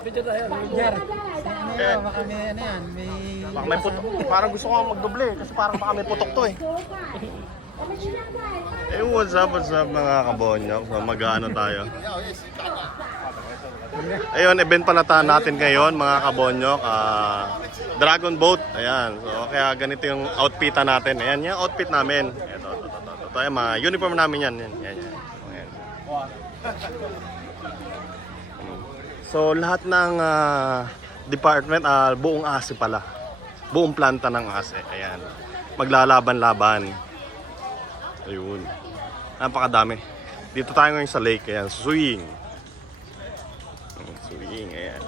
Video tayo. Jer, baka may ano yan, may... Baka may putok. Parang gusto ko magdoble kasi parang baka may putok to eh. Eh, what's up mga kabonyok? So, mag-ano tayo? Ayun, event pala natin ngayon mga kabonyok. Dragon Boat. Ayan. So, kaya ganito yung outfitan natin. Ayan yung outfit namin. Ito yung mga uniform namin yan. Ayan. So, lahat ng department, buong ASE pala. Buong planta ng ASE. Ayan. Maglalaban-laban. Ayun. Napakadami. Dito tayo ngayon sa lake. Ayan. Swing. Ayan.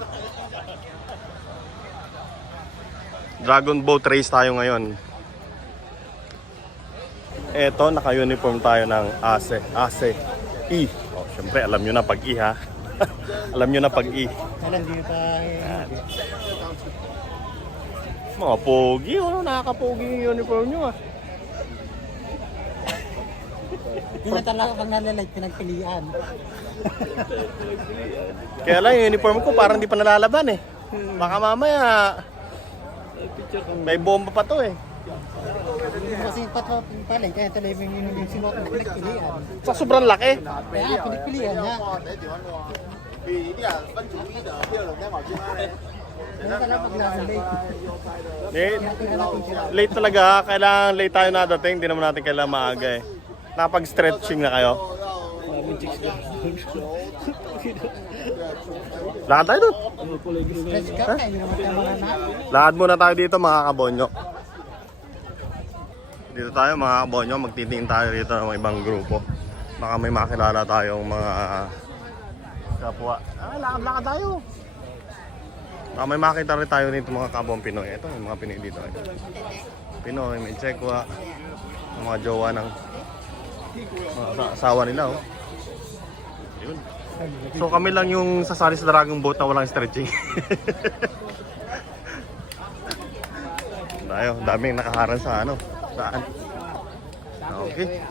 Dragon Boat Race tayo ngayon. Eto, naka-uniform tayo ng ASE. ASE. E. Oh, syempre, alam nyo na pag E ha. Alam nyo na pag E. Alam, di pa eh. Mga pogi. Ano, nakaka-pogi yung uniform nyo ah. Yun na talaga pag nalalike, pinagpilian. Kaya lang yung uniform ko parang di pa nalalaban eh. Baka mamaya may bomba pa to eh. Kasi pala, kaya talaga yung sinuot na pinagpilian. Sa sobrang laki. Kaya pinagpilian niya. Kaya talaga pag nalalike. Late talaga. Kailangan late tayo nadating. Hindi naman natin kailangan maaga eh. Nakapag-stretching na kayo. Lakad tayo doon. Stretch ka, kaya hindi naman tayo mga anak. Lakad muna tayo dito mga kabonyok. Dito tayo mga kabonyok. Magtitingin tayo dito ng ibang grupo. Baka may makilala tayong mga kapwa. Lakad tayo. Baka may makita rin tayo dito mga kabong Pinoy. Ito may mga Pinoy dito. Pinoy, may Tsekwa. Mga jowa ng mga asawa nila oh. Yun. So kami lang yung sasali sa Dragon Boat na walang stretching. Tayo, daming nakaharang sa ano. Saan? Okay.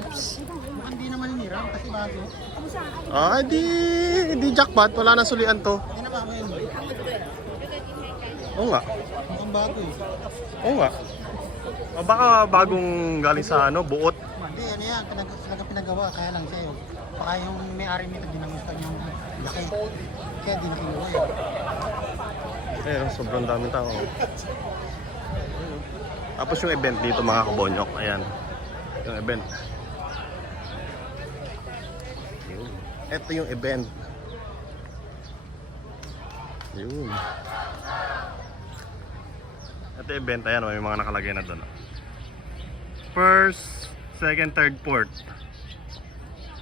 Oops. Hindi naman hinirang kasi bago. Di jackpot, wala na sulian to. Hindi na bago yun. Oo nga. Mukhang bago eh. Oo nga. O baka bagong galing sa ano, buot. Hindi, ano yan, talaga pinagawa, kaya lang sa'yo. Baka yung may-ari nito dinagustuhan yung laki. Kaya di nakinuha eh. Ayun, sobrang daming tao. Tapos yung event dito mga kabonyok, ayan. Yung event. Ito yung event. Yun. Ito yung event, ayan, may mga nakalagay na doon. First, second, third, fourth.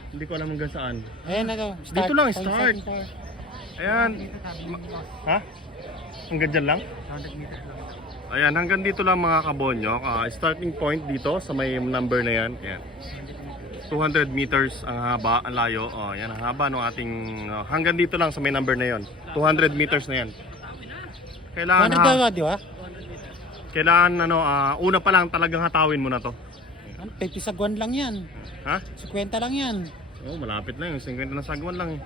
Hindi ko alam hanggang saan. Ayan na to. Dito lang, start. Ayan. Ha? Hanggang dyan lang? 100 meters lang. Ayan, hanggang dito lang mga kabonyok. Starting point dito sa may number na yan. Ayan. 200 meters ang haba, ang layo. Yan ang haba ng ating... hanggang dito lang sa may number na yan. 200 meters na yan. Kailangan di ba? Kailangan una pa lang talagang hatawin mo na to. 50 sagwan lang yan. Ha? 50 lang yan. Malapit lang yung 50 na sagwan lang eh.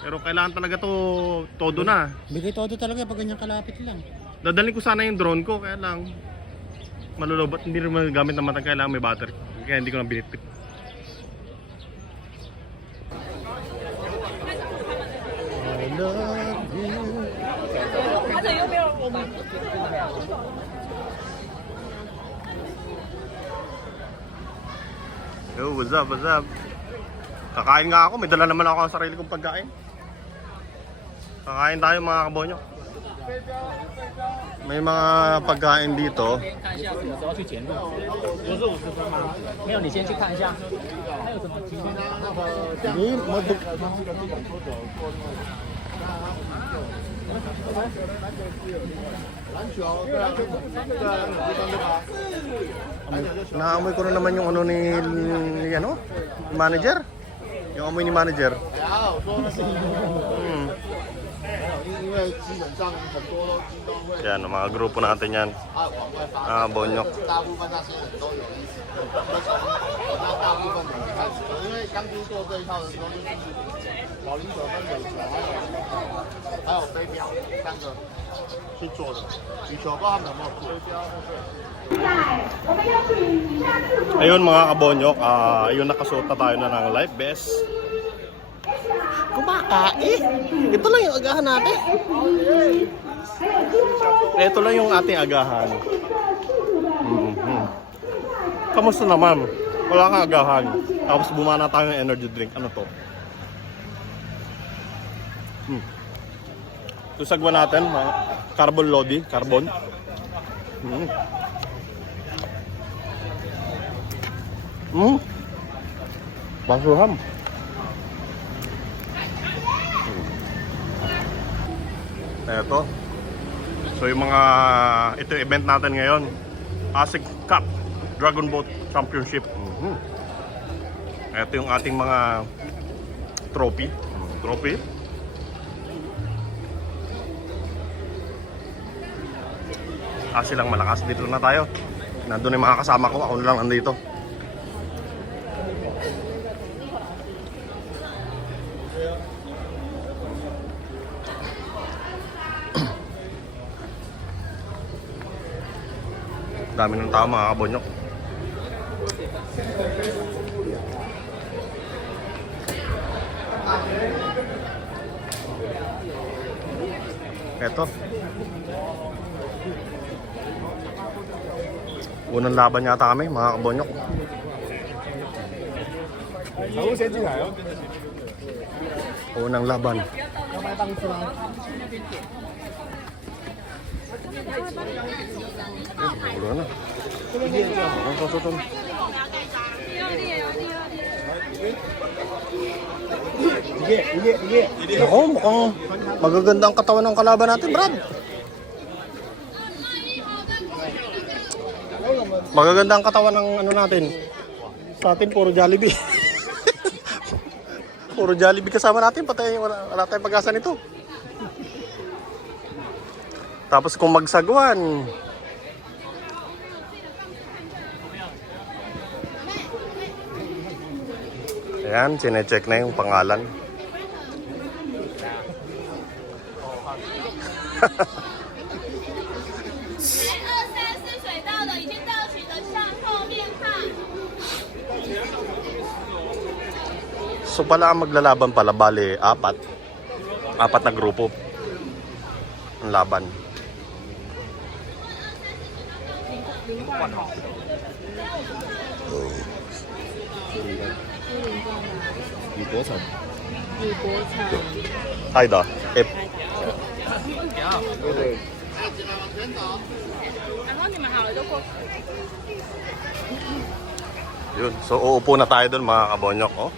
Pero kailangan talaga to todo na. Bigay todo talaga pag ganyan kalapit lang. Dadalhin ko sana yung drone ko, kaya lang malulobot, hindi rin magagamit ng matang, kailangan may battery. Kaya hindi ko na binitbit. I love you. Yo, what's up, what's up? Kakain nga ako, may dala naman ako ang sarili kong pagkain. Kakain tayo mga kabonyo. May mga pagkain dito. Naamoy ko na naman yung ano ni manager. Yung amoy ni manager. 因为基本上很多都机动会 Yan, ang mga grupo natin yan. 往外发， Bonyok. 大部分那些人都有意思，都从大部分的人开始做，因为刚经做这一套的时候，就是老林手跟垒球还有飞镖3个去做的，羽球不知道他们有没有做。 Ayun mga kabonyok, ayun nakasuot na tayo na ng life vest. Kumakain! Ito lang yung agahan natin. Ito lang yung ating agahan. Kamusta naman? Wala kang agahan. Tapos bumana tayo ng energy drink. Ano to? Ito sagwa natin, carbon lodi, carbon. Basuhan. Eto. So yung mga ito yung event natin ngayon. ASIC Cup Dragon Boat Championship. Ito yung ating mga trophy. Trophy. Silang malakas. Dito na tayo. Nandun yung mga kasama ko. Ako na lang nandito. Dami ng tao mga kabonyok. Eto. Unang laban yata kami mga kabonyok. Unang laban. Wala na. Ang kasutan. Ako, mukhang magaganda ang katawan ng kalaban natin, Brad. Magaganda ang katawan ng ano natin. Sa atin, puro Jollibee. Puro Jollibee kasama natin, patay, wala tayong pag-asa nito. Tapos kung magsagwan, ayan, sinecheck na yung pangalan. So pala ang maglalaban pala, bali, apat na grupo ang laban. Haida, F. Yun, so uupo na tayo dun mga kabonyok, oh.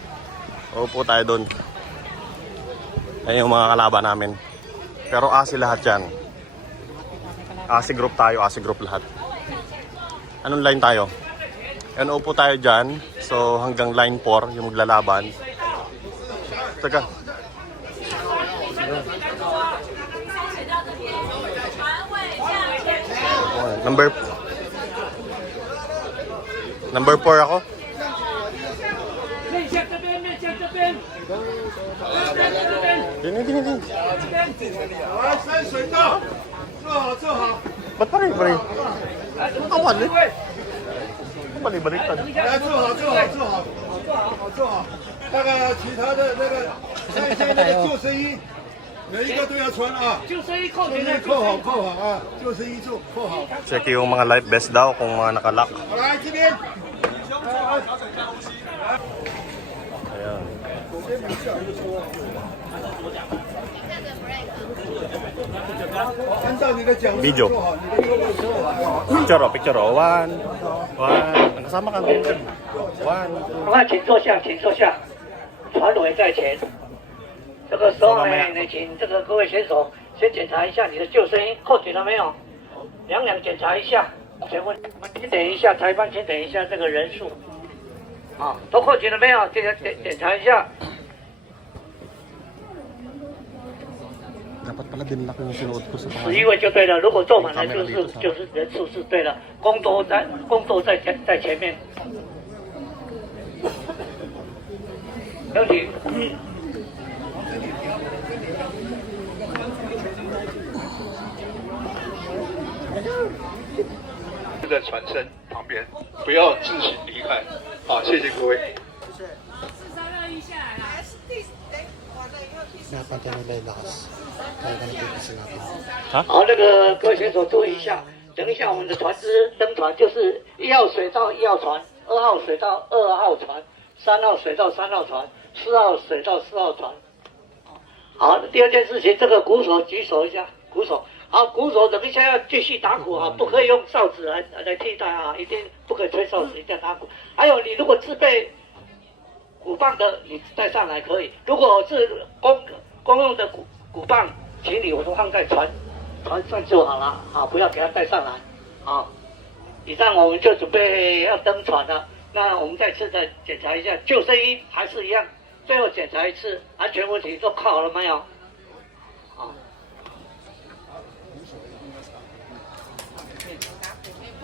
Uupo tayo dun. Ayun yung mga kalaban namin. Pero ASI lahat yan. ASI group tayo, ASI group lahat. Anong line tayo? Yan, upo tayo dyan. So hanggang line 4 yung maglalaban. Teka. Number 4 ako. Dini. Ba't pare? Ang mali. Balik-baliktad. 来，坐好。那个其他的那个像现在的救生衣，每一个都要穿啊。救生衣扣好啊，救生衣扣好。 Check yung mga life vest daw kung mga nakalak. 好，来这边。 Ayan. Video. Picture. One. Nakasama ka. One. 请坐下，船尾在前。这个时候呢，请这个各位选手先检查一下你的救生衣扣紧了没有，量检查一下。请问，请等一下，裁判，请等一下这个人数。啊，都扣紧了没有？检查一下。dapat pala din laki yung sinuot ko sa 11位就对了，如果坐满了就是人数是对了，公都在前面。有请。就在船身旁边，不要自行离开。好，谢谢各位。 Napantay nila yung lakas. Kaya ka nagpipisin natin. 好，那个各位选手注意一下，等一下我们的船只登船就是1号水到1号船，2号水到2号船，3号水到3号船，4号水到4号船。好，第二件事情，这个鼓手举手一下，鼓手。好，鼓手等一下要继续打鼓啊，不可以用哨子来替代啊，一定不可以吹哨子，一定要打鼓。还有，你如果自备鼓棒的，你带上来可以；如果是公用的鼓棒，请你我都放在船上就好了，好，不要给它带上来。好，以上我们就准备要登船了。那我们再次的检查一下救生衣还是一样，最后检查一次安全问题都靠好了没有？好。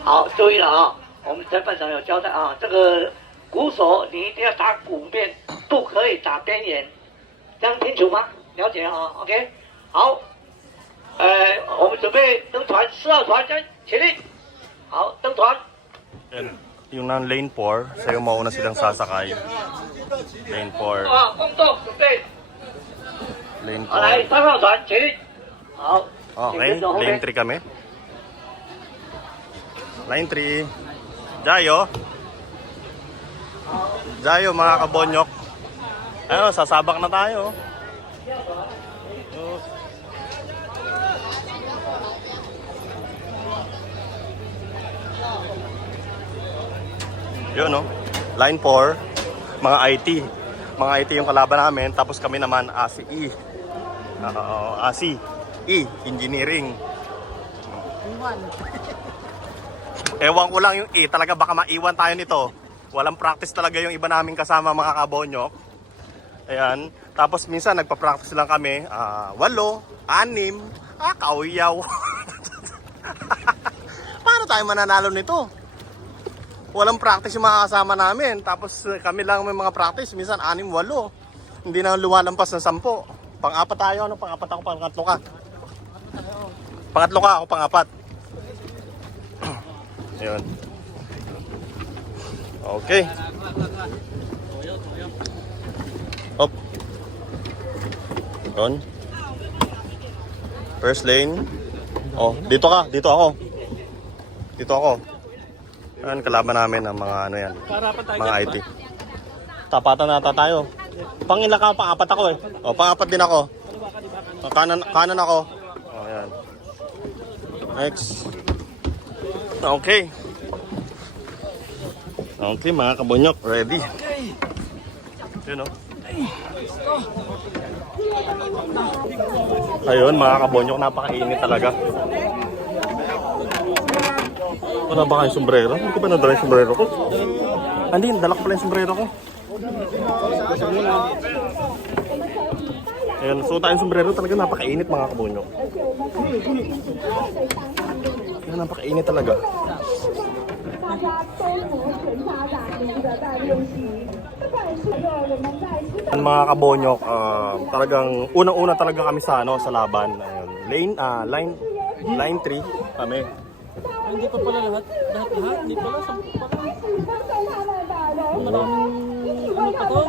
好，注意了啊！我们裁判长有交代啊，这个鼓手你一定要打鼓面，不可以打边沿，这样清楚吗？了解啊 ，OK。好，我们准备登船，4号船起立。好，登船。 Yan. Yung ng lane 4, sa'yo mauna silang sasakay. Lane 4. 啊，工作准备。 Lane 好，来 4. 3号船起立。好。 Okay, lane 3 kami. Line 3. Jayo. Jayo mga kabonyok. Ayun, sasabak na tayo. Yun no. Line 4. Mga IT. Mga IT yung kalaban namin. Tapos kami naman ASI. ASI. Engineering. Ewan ko lang yung talaga baka maiwan tayo nito. Walang practice talaga yung iba naming kasama mga kabonyok. Ayan. Tapos minsan nagpa-practice lang kami. 8, 6. Kauyaw. Paano tayo mananalo nito? Walang practice yung mga kasama namin. Tapos kami lang may mga practice. Minsan 6, 8. Hindi na lumalampas ng 10. Pang-apat tayo. Ano? Pang-apat ako, pang-atlo ka. Pangatlo ka, ako pang-apat. Ayun. Okay. Up. Doon. First lane. Oh, dito ka. Dito ako. Dito ako. Ayan, kalaban namin ang mga ano yan. Mga IT. Tapatan nata tayo. Pangila ka, pang-apat ako eh. Oh, pang-apat din ako. Kanan ako. Oh, ayan. Next. Okay. Okay, mga kabonyok, ready. Yun, oh. Ayun, mga kabonyok, napakainit talaga. Wala ba kayong sombrero? Hindi ko ba nadala yung sombrero ko? Hindi, dala ko pala yung sombrero ko. Ayun, suot tayong sombrero, talaga napakainit mga kabonyok. Ayun, napakainit talaga. Mga kabonyok, talagang unang-una talaga kami sa sa laban. Ayun, line 3 kami. Hindi pa pala lahat, hindi pala, 10 pala. Maraming ano pa to?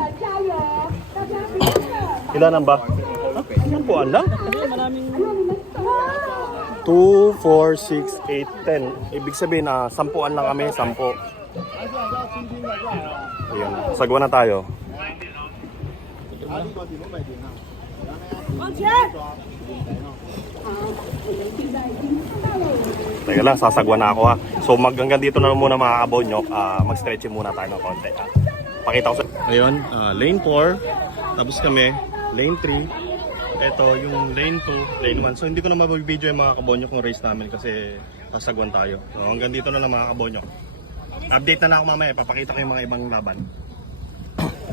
Ilan ba? Ano po, alam? Maraming 2, 4, 6, 8, 10. Ibig sabihin na 10-an lang kami, 10. Ayun, sagwa na tayo. Teka lang, sasagwa na ako ha. So hanggang dito na muna mga kabonyok. Mag-stretching muna tayo ng konti ha. Pakita ko sa... Ayun, lane 4. Tapos kami, lane 3. Ito yung lane 2, lane 1. So hindi ko na mabibideo yung mga kabonyok ng race namin kasi sasagwan tayo. So hanggang dito na lang mga kabonyok. Update na ako mamaya, papakita ko yung mga ibang laban.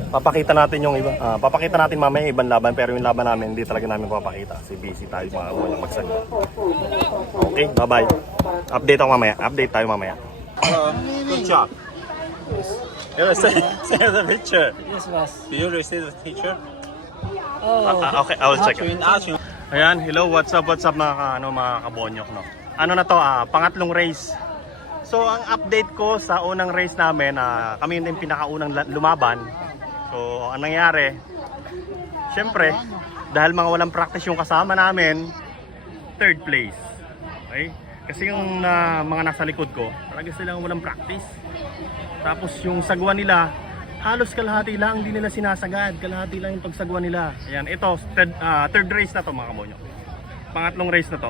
Papakita natin yung iba. Papakita natin mamaya yung ibang laban, pero yung laban namin hindi talaga namin papakita. Si busy tayo mga kabonyok magsagwa. Okay, bye-bye. Update ako mamaya. Update tayo mamaya. Good job. Say the picture. Yes, boss. Do you receive the picture? Oh. Okay, I will check it. Ayan, hello, what's up mga kabonyok, no? Ano na to, pangatlong race. So, ang update ko sa unang race namin, kami yung pinakaunang lumaban. So, ang nangyari, syempre, dahil mga walang practice yung kasama namin, third place. Okay? Kasi yung mga nasa likod ko, talaga silang walang practice. Tapos yung sagwa nila, halos kalahati lang, hindi nila sinasagad. Kalahati lang yung pagsagwa nila. Ayan, ito, third race na to mga kabonyok. Pangatlong race na to.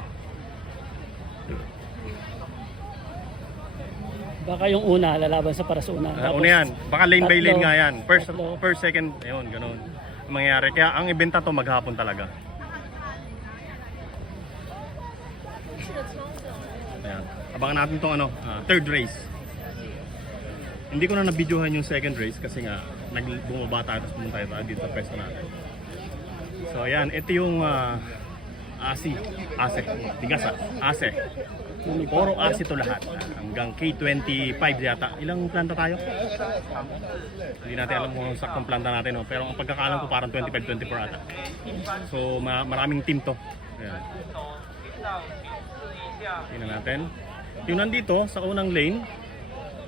Baka yung una, lalaban sa para sa una. Una yan. Baka lane by lane nga yan. Tatlo. First, second, ayun, ganun. Ang mangyayari. Kaya ang ibenta to maghapon talaga. Ayan. Abangan natin tong third race. Hindi ko na nabidyohan yung second race kasi nga bumaba tayo tapos pumunta tayo dito sa pwesto natin. So ayan, ito yung Ase. Puro Ase to lahat. Hanggang K25 yata. Ilang planta tayo? Hindi natin alam kung saktong planta natin. No? Pero ang pagkakaalam ko parang 25-24 ata. So maraming team to. Ayan. Tingnan natin. Yung nandito sa unang lane,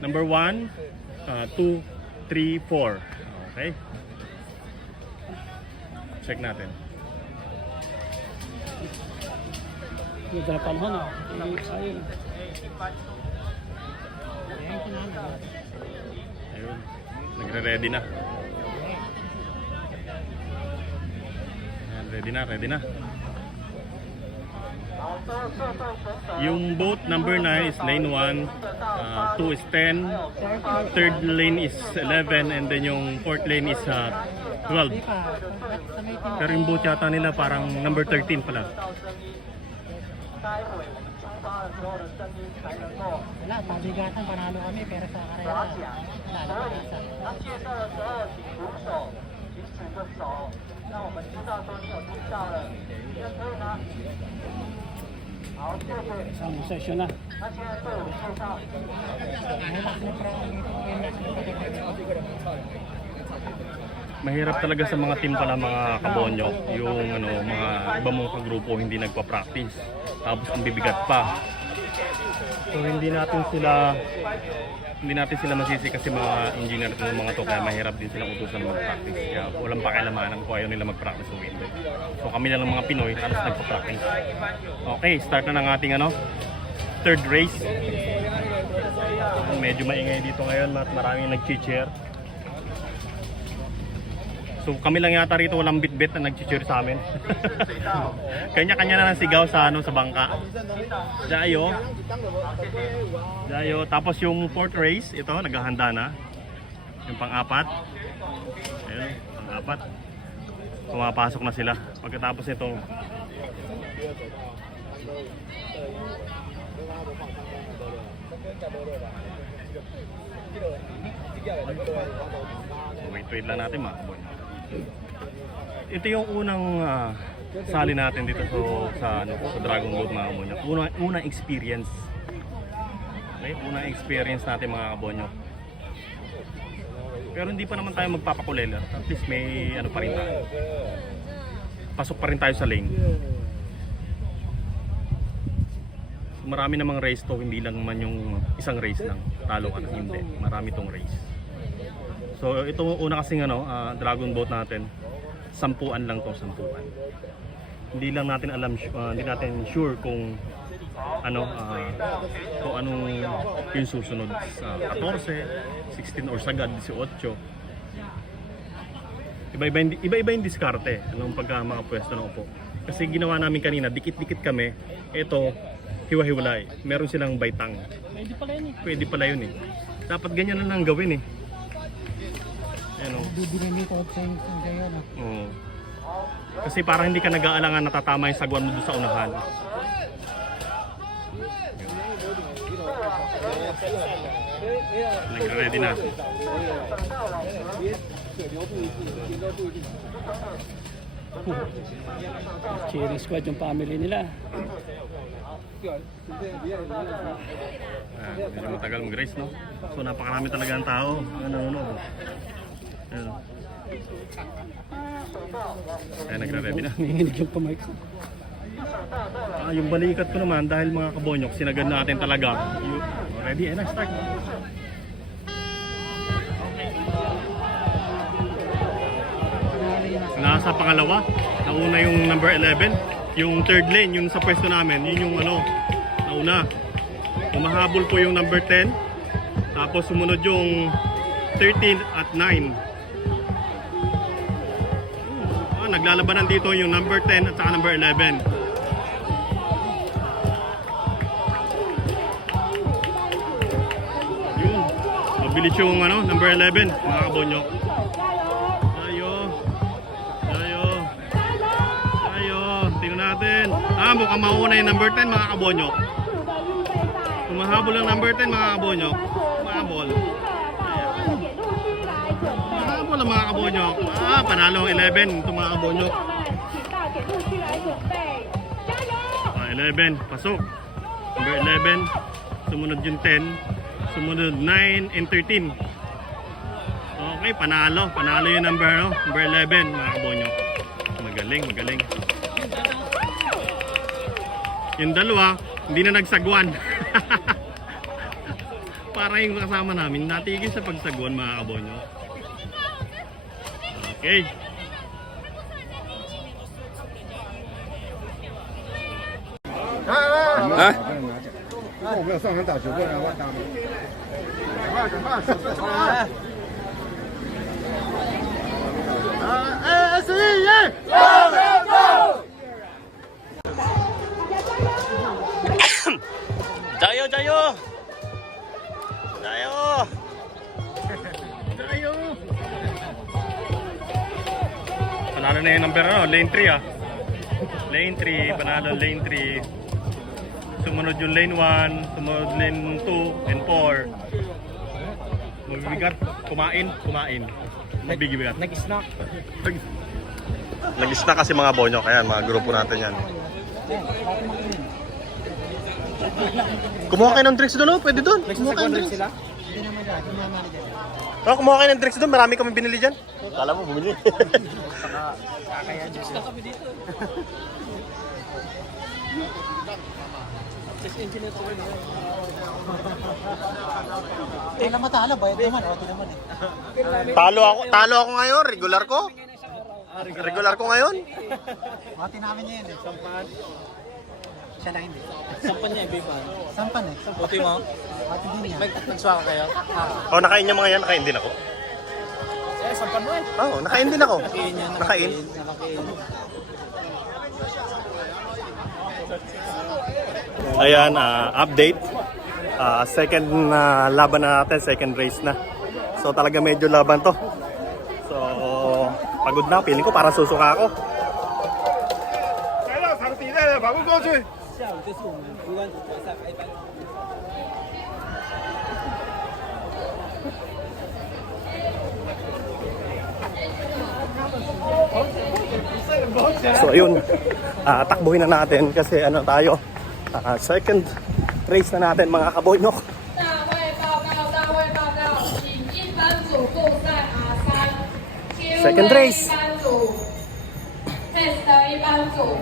number 1, 2, 3, 4. Okay. Check natin. Ganda na panahon, ayun. Ayun. Nagre-ready na. Ayan, ready na. Yung boat number 9 is lane 1, 2 is 10, third lane is 11, and then yung fourth lane is 12. Pero yung boat yata nila parang number 13 pala. Wala, pabigatan, panalo kami, pero sa karera, wala, Isang session na. Mahirap talaga sa mga team pala mga kabonyo, yung mga iba mong kagrupo hindi nagpa-practice. Tapos ang bibigat pa. So hindi natin sila masisi kasi mga engineer ng mga to, kaya mahirap din silang utusan mag-practice. Kaya walang pakialamanan kung ayaw nila mag-practice o hindi. So kami lang ng mga Pinoy, halos nagpa-practice. Okay, start na ng ating third race. Medyo maingay dito ngayon at maraming nag-cheer. So kami lang yata rito walang bit-bit na nag-cheer sa amin. Kanya-kanya na ng sigaw sa bangka. Dayo. Tapos yung fourth race, ito naghahanda na. Yung pang-apat. Ayun, pang-apat. Pumapasok na sila. Pagkatapos ito, wait lang natin mga boy. Ito yung unang sali natin dito sa Dragon Boat mga kabonyo. Unang experience. Okay? Unang experience natin mga kabonyo. Pero hindi pa naman tayo magpapakulela. At least may pa rin tayo. Pasok pa rin tayo sa lane. Marami namang race to, hindi lang man yung isang race lang. Talo ka na, hindi. Marami tong race. So ito una kasing Dragon Boat natin. 10 lang to, 10. Hindi lang natin alam, hindi natin sure kung anong yung susunod sa 14, 16 or sagad 18. Iba-iba yung diskarte anong pagka mga pwesto ng upo. Kasi ginawa namin kanina, dikit-dikit kami. Ito, hiwa-hiwalay. Meron silang baitang. Pwede pala yun eh. Dapat ganyan na lang gawin eh. Bibili ko sa inyo. Oo. Kasi parang hindi ka nag-aalangan natatama yung sagwan mo doon sa unahan. Nag-ready na. Cheering squad yung family nila. Medyo matagal mag-race, no? So napakarami talaga ang tao. Nanonood. Ayan. Kaya nagre-ready na. Nanginginig yung kamay ko. Yung balikat ko naman, dahil mga kabonyok, sinagad natin talaga. Ready? Ayan na, start. Nasa pangalawa. Nauna yung number 11. Yung third lane, yung sa pwesto namin, yun yung ano, nauna. Umahabol po yung number 10. Tapos sumunod yung 13 at 9. Naglalabanan dito yung number 10 at saka number 11. Yun. Mabilis yung ano, number 11, mga kabonyok. Tingnan natin. Mukhang mauna yung number 10, mga kabonyok. Kumahabol ang number 10, mga kabonyok. Kumahabol. Kumahabol ang mga kabonyok. Panalo ang 11 itong mga kabonyok. 11, pasok. Number 11. Sumunod yung 10. Sumunod 9 and 13. Okay, panalo. Panalo yung number, no? Number 11, mga kabonyok. Magaling, magaling. Yung dalawa, hindi na nagsagwan. Para yung kasama namin, natigil sa pagsagwan, mga kabonyo. Okay. Ha? 我没有上场打球，不然我打你。赶快，手出来！11耶！ Jayo, jayo! Jayo! Jayo! Panalo na yung number ano, lane 3 ah. Lane 3, panalo lane 3. Sumunod yung lane 1, sumunod lane 2 and 4. Mabibigat, kumain. Mabibigat. Nag-snack. Nag-snack kasi mga bonyok, ayan, mga grupo natin yan. Kumuha kayo ng drinks doon, oh. Pwede doon. Kumuha kayo ng drinks. Hindi naman dyan, hindi naman dyan. Oh, kumuha kayo ng drinks doon. Marami kami binili dyan. Kala mo bumili. Kaya dyan. Kami dito. Check engine ito. Kailan matalo, bayad naman. O, naman eh. Talo ako ngayon. Regular ko. Regular ko ngayon. Mati namin niya yun eh. Sampan. Siya lang hindi. Sampan niya, Biba. Sampan eh. Buti mo. Mati din niya. Nagswaka kayo? Oh, nakain niya mga yan. Nakain din ako. Eh, sampan mo eh. Oo, nakain din ako. Nakain niya. Nakain. Ayan, update. Second laban na natin, second race na. So talaga medyo laban to. So pagod na, feeling ko para susuka ako. So ayun, takbuhin na natin kasi ano tayo, second race na natin mga kabonyok. 大会报告，请一班组布赛 R3 Second race 一班组 Test 一班组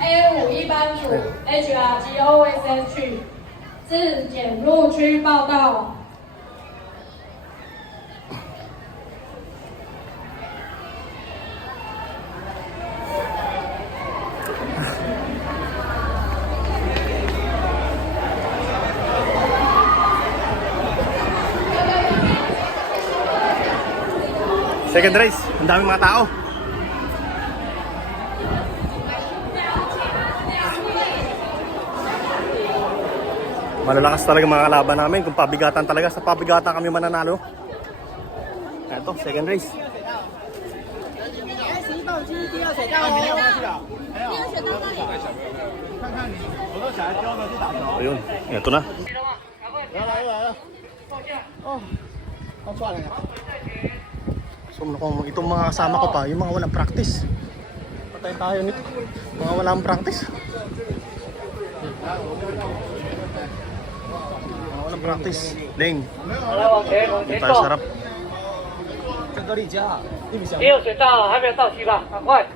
A5 一班组 HRG OSH 自检录区报告。 Second race, ang daming mga tao. Malalakas talaga mga kalaban namin. Kung pabigatan talaga, sa pabigatan kami mananalo. Ito, second race. Ayun, ito na. 来了，他出来了。哦， So kung itong mga kasama ko pa, yung mga walang practice. Patayin tayo nito. Mga walang practice. Mga walang practice. Lane. 好了，往前，往前 Tayo 走。 sarap. 第二水道还没有到齐吧？赶快。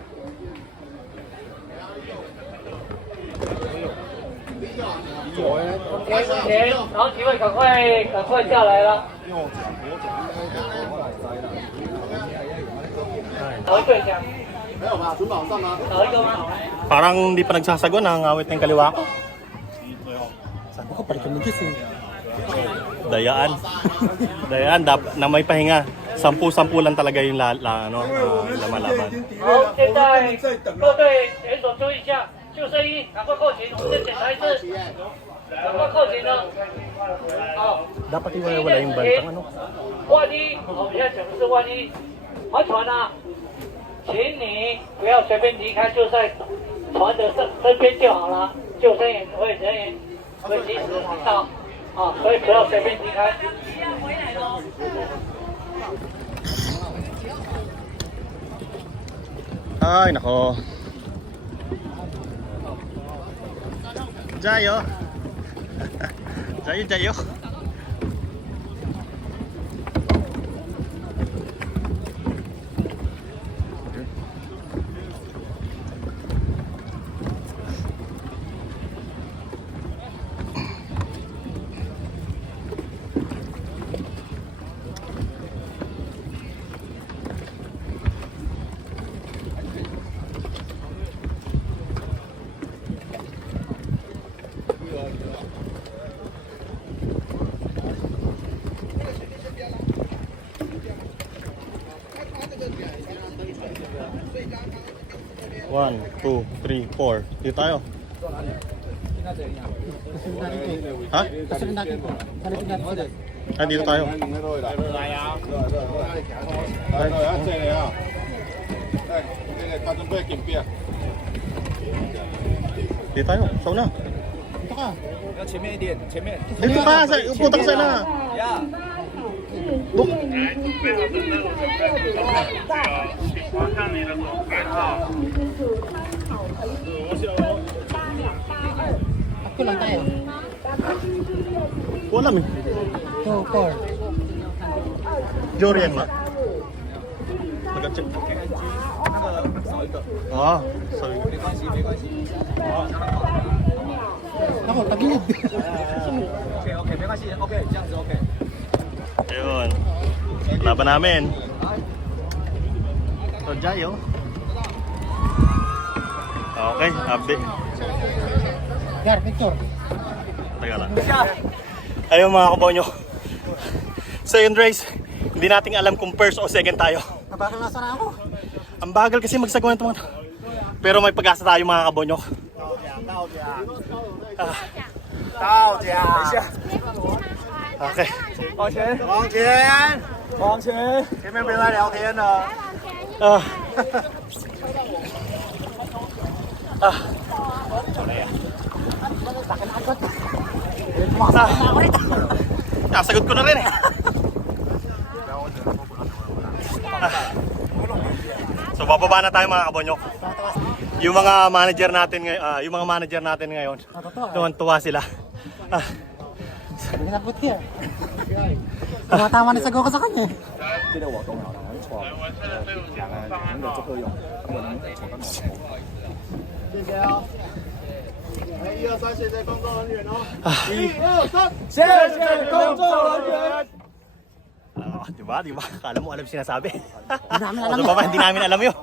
往前，然后几位赶快下来了。找一对讲，没有吧？准保上吗？找一个吗？ Parang hindi pa nagsasagon, nangangawit ng kaliwa ko. Sabi ko, balik kami Diyos eh. Dayaan. Dayaan, na may pahinga. 10-10 lang talaga yung laman-laban. 好，现在各队选手注意一下，救生衣赶快扣紧，我们再检查一次，赶快扣紧了。好， Dapat iwala yung bantang ano. 万一我们现在讲的是万一划船啊，请你不要随便离开，就在船的身边就好了。救生员会人员会及时赶到，啊，所以不要随便离开。 Ay, nako. Jayo. Jayo. One, two, three, four. Dito tayo. Kasunod natin ito. Ha? Kasunod natin ito. Salipin natin sila. Ah, dito tayo. Dito tayo. Sa una. Dito ka. Dito ka. Upunta ka sana. Ako lang tayo. Wala eh. 2, 4. Jorian ba? Nag-check. Ah, sorry. Ako, tagilid. Ayun. Laban namin. So, Jayo. Okay, update. Gar, Victor. Taga lang. Ayun mga kabonyo. Second race, hindi natin alam kung first o second tayo. Nabagal na sana ako. Ang bagal kasi magsagawa ng mga. Pero may pag-asa tayo mga kabonyo. Okay. 往前，前面别来聊天了。 Ah. Ah. Nasagot ko na rin eh. So bababa na tayo mga kabonyok. Yung mga manager natin ngayon, tuwan-tuwa sila. Hinapot niya. Tumatama na sago ko sa kanya. 谢谢啊。1、2、3，谢谢工作人员哦。1、2、3，谢谢工作人员。 Diba? Kala mo alam sinasabi. namin alam So, baba, hindi namin alam yun.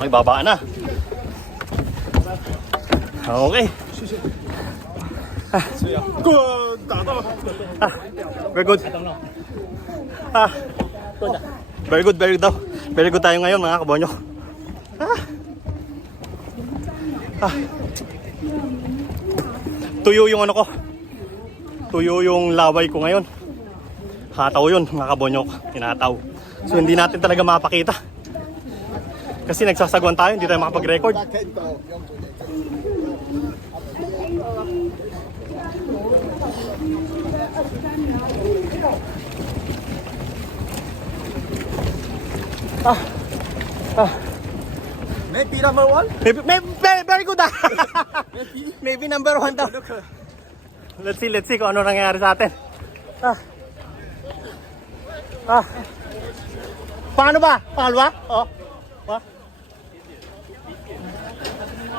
Ay, baba na. Okay. Very good. Very good, very good daw. Very good tayo ngayon mga kabonyo. Tuyo yung ano ko. Tuyo yung laway ko ngayon. Hataw yun mga kabonyok. Tinataw. So hindi natin talaga mapakita. Kasi nagsasagwan tayo, hindi tayo makapag-record. Maybe number one? Very good ah. Maybe number 1 daw. Let's see kung ano nangyayari sa atin. Paano ba? Pangalawa? Oh. Pa?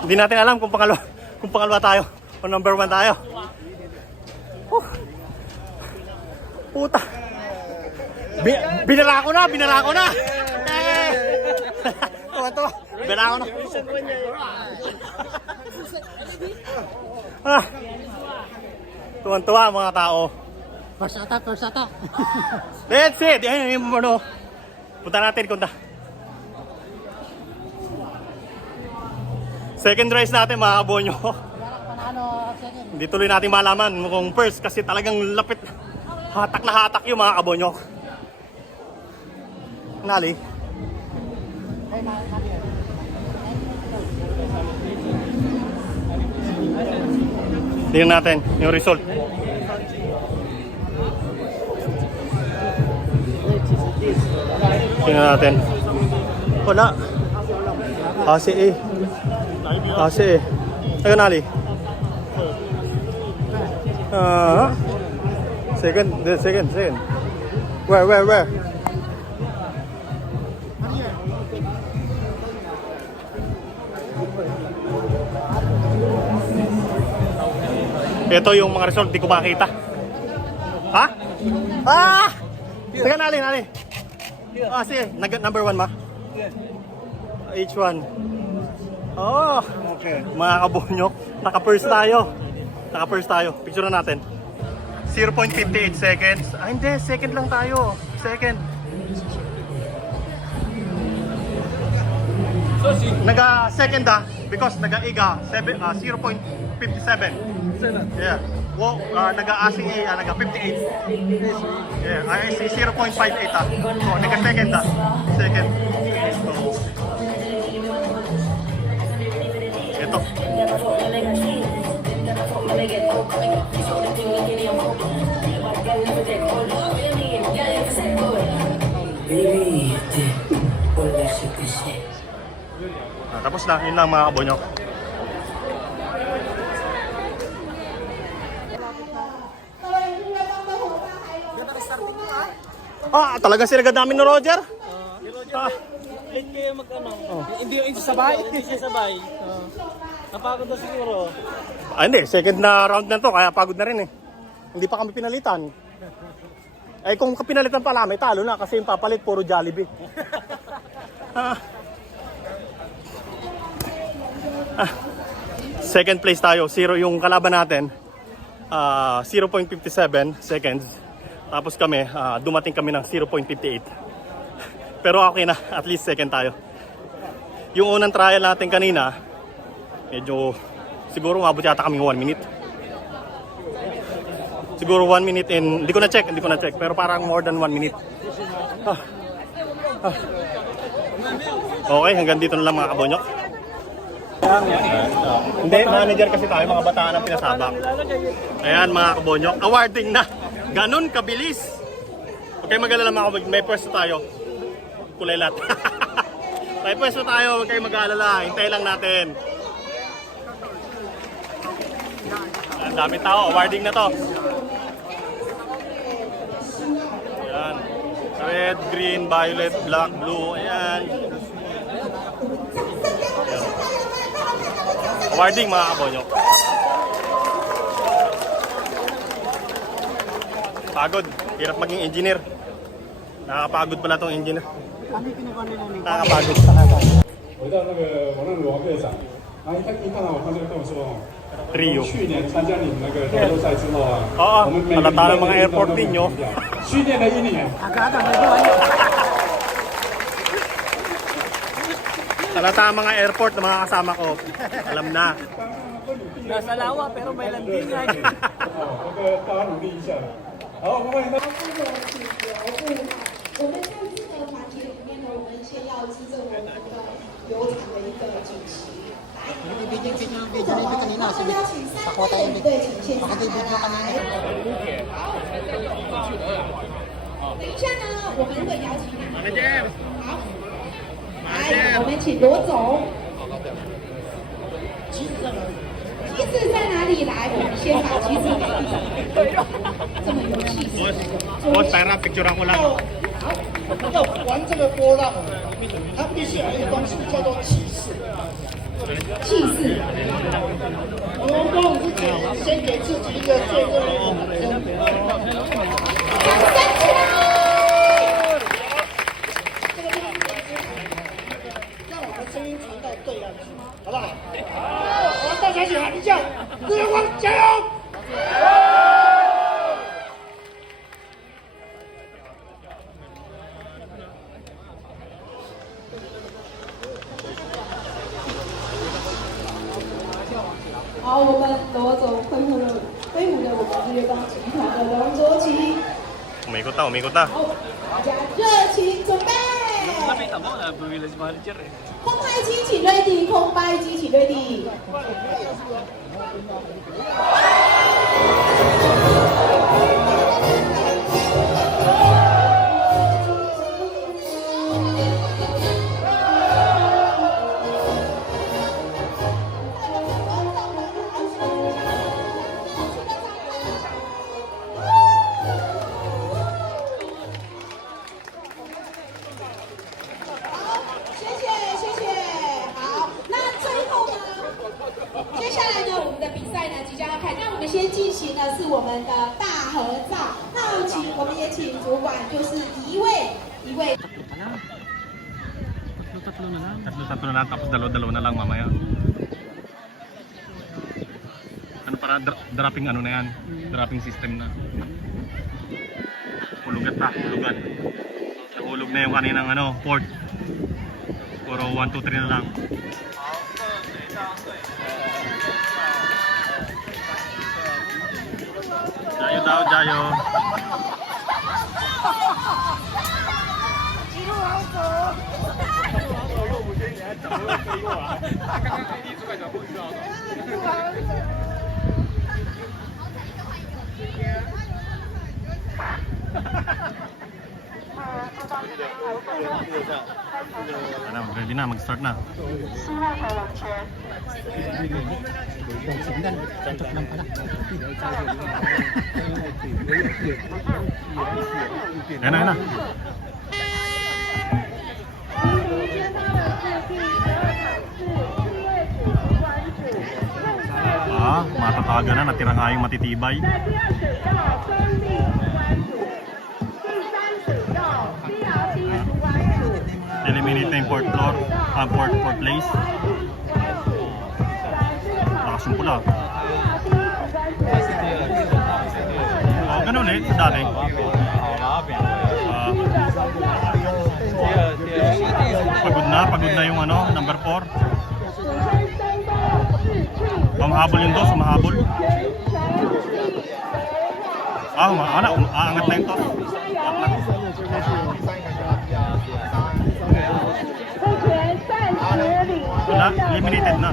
Hindi natin alam kung pangalawa tayo o number 1 tayo. Puta. Binala ko na. Tuwa. Binala ko na. Tuwan-tuwa mga tao. First attack. Let's see. Ayun yung ano. Punta natin kung second race natin mga kabonyo. Hindi tuloy natin malaman kung first kasi talagang lapit. Hatak na hatak yung mga kabonyo. Nali. Tingnan natin yung result. Tingnan natin. Wala. ACE. Ayun, Nali. Second. Where? Ito yung mga result, di ko makita. Ha? Teka, Nali. Sige, number 1 ma? H1. Oh, okay. Mga kabonyok, naka-first tayo. Picture na natin. 0.58 seconds. Hindi, second lang tayo. Second. Naga-second because naga-iga 0.57. Yeah. Wow, naga-ACE, naga-58. Yeah, ACE 0.58 So, naga-second Second. So, ito. Tapos na, yun lang mga kabonyok. Talaga sila namin ni Roger? Late kayo Hindi siya sabay. Napagod na siguro. Hindi. Second na round na to, kaya pagod na rin eh. Hindi pa kami pinalitan. Kung pinalitan pala, may talo na kasi yung papalit, puro Jollibee. Second place tayo. 0 yung kalaban natin. 0.57 seconds. Tapos kami, dumating kami ng 0.58. Pero okay na, at least second tayo. Yung unang trial natin kanina, medyo, siguro umabot yata kaming 1 minute. Siguro 1 minute hindi ko na check, pero parang more than 1 minute. Okay, hanggang dito na lang mga kabonyok. Hindi, manager kasi tayo, mga bataan ang pinasabak. Ayan mga kabonyok, awarding na. Ganun kabilis. Okay, mag-alala mga kabonyok, may pwesto tayo. Kulay lahat. May pwesto tayo, huwag kayong mag-aalala. Hintay lang natin. Ang dami tao, awarding na to. Ayan. Red, green, violet, black, blue. Ayan. Awarding mga kabonyok. Pagod. Hirap maging engineer. Nakakapagod pala tong engineer. Nakakapagod. 回到那个我那个王队长，然后一看到我，他就跟我说， Trio. 去年参加你们那个德州赛之后啊， Oo, 我们每个 halata ng 礼 mga 拜 airport 都 ninyo. 训练了1年， Halata ang mga airport na mga kasama ko. Alam na. Nasa lawa pero may landingan. 那个大家努力一下。好，我们欢迎他。我们在这个团体里面呢，我们先要记着我们的有场的一个主席，来 Video na ito kanina kasi pakuha tayo ulit. Makag-video kanina. 等一下呢，我们会邀请你。好，来，我们请罗总。旗子在哪里？来，我们先把旗子给地上。这么有气势。Boss, para picture ako lang. 要玩这个波浪，它必须有一个东西叫做气势。气势。活动之前，先给自己一个最热烈的掌声。掌声起来！让我们声音传到对岸去，好不好？好，大家一起喊一下：日月光加油！好，我们罗总挥舞了我们日月光集团的龙舟旗。 Umikot na, umikot na. 好，大家热情准备。 Nakita mo na, bumila si manager eh. 空拍机请 ready， 空拍机请 ready。谢谢。好，那最后呢？接下来呢，我们的比赛呢即将要开。那我们先进行的是我们的大合照。那我们也请主管，就是一位。 Tatlo na lang. Tatlo na lang, tapos dalawa na lang mamaya. Ano para dropping ano na yan? Dropping system na. Hulugan. Nahulog na yung kaninang ano, port. Puro 1, 2, 3 na lang. Jayo. Ano, ready na, mag-start na. Ayan na. Matataga na, natira nga yung matitibay. Eliminate na yung port floor, port place. Lakas yung pula. Ganun sa dati. Pagod na yung ano, number 4. Humahabol yung dos, humahabol. Aangat na yung dos. Wala, eliminated na.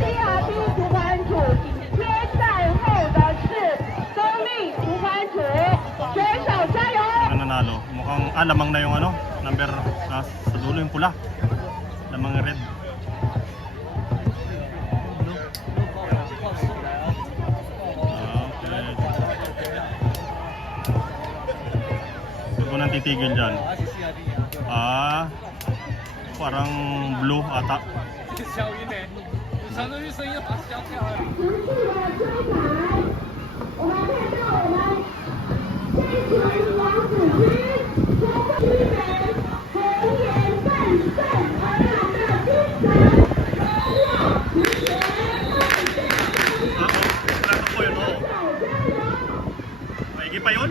Ano nanalo? Mukhang lamang na yung ano, number sa dulo yung pula. Lamang red. Nang titigil dyan. Parang blue ata. Maigi pa yun?